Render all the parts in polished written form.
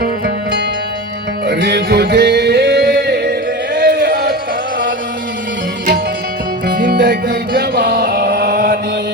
અરે તુજે તારી જિંદગી જવાની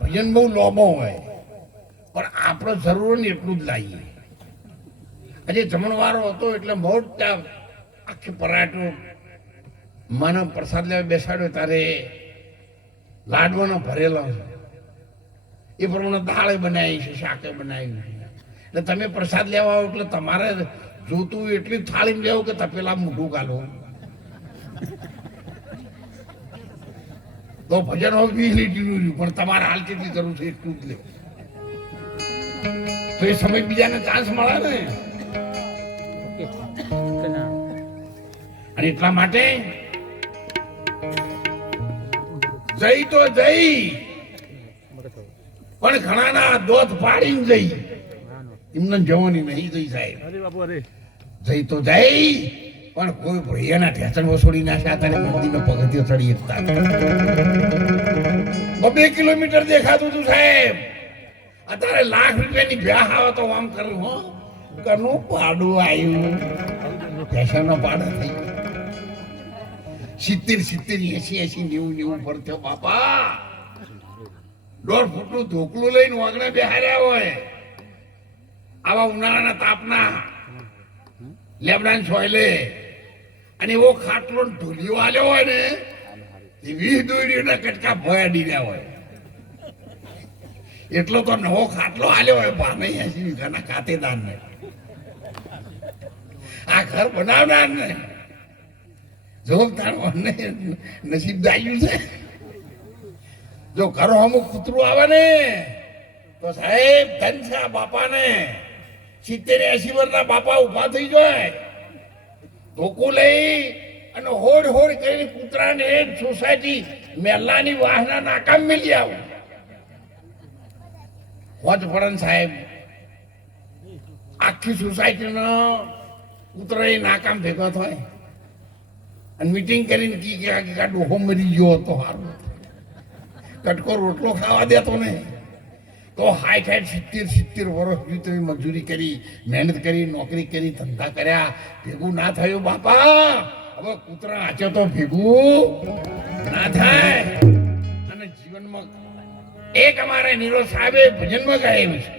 ભજન બહુ લોબો હોય પણ આપણે જરૂર ને એટલું જ લાવીએ. હજી જમણવારો હતો એટલે મોટા આખી પરાઠો મને પ્રસાદ લેવા બેસાડ્યો ત્યારે લાડવાનો ભરેલો છે એ પ્રમાણે દાળ બનાવી છે, શાકે બનાવ્યું છે. એટલે તમે પ્રસાદ લેવા આવો એટલે તમારે જોતું એટલી થાળીમાં લેવું કે તપેલા મોઢું ગાલવું. તો ભજન હોય 20 લીટીનું પણ તમારે હાલ કેટલી જરૂર છે એટલું જ લેવું. તો એ સમય બીજાને ચાન્સ મળે ને. અને એટલા માટે જઈ તો જઈ પણ ઘણાના દોધ પાડીને જઈ એમને જવાની નહીં જઈ સાહેબ. જઈ તો જઈ પણ કોઈ ભૈયાના ઠેસણ વસોડી નાખ્યા હતા ને મંદિરનો પગથિયો ચડી શકતા 2 કિલોમીટર દેખાતું હતું સાહેબ. અત્યારે લાખ રૂપિયાની બ્યાહ આવે તો આમ કરું હો કનું પાડું આવ્યું ઠેસણનો પાડો થઈ 70, 80, 90 પર થયો બાપા. 1.5 ફૂટનું ધોકલું લઈને વાગણે બેહાર્યા હોય આવા ઉનાળાના તાપના લેબડાન સોયલે અને એવો ખાટલો ઢોલિયો આલ્યો હોય ને એ 20 દોરીઓના કટકા ભયાડી રહ્યા હોય એટલો તો નવો ખાટલો આલ્યો હોય 80 વીઘાના ખાતેદાર ને આ ઘર બનાવનાર ને જો તારને નસીબ દાયું છે. જો ઘરો અમુક કૂતરું આવે ને તો સાહેબ ધન છે આ બાપાને 70-80 વર્ષના બાપા ઉભા થઈ જાય ધોકું લઈ અને હોડ કરીને કૂતરાને સોસાયટી મેલાની વાહના નાકામ મિલી આવું હોજ પડન સાહેબ. આખી સોસાયટીનો કૂતરા એ નાકામ ભેગો થાય અને મીટિંગ કરીને કે ડોહો મરી ગયો હતો સારું કટકો રોટલો ખાવા દેતો ને તો 60-70 વર્ષ સુધી તમે મજૂરી કરી મહેનત કરી નોકરી કરી ધંધા કર્યા ભેગું ના થયું બાપા. હવે કૂતરા આચો તો ભેગું ના થાય. અને જીવનમાં એક અમારે નીરો સાહેબે ભજનમાં ગાયેલું છે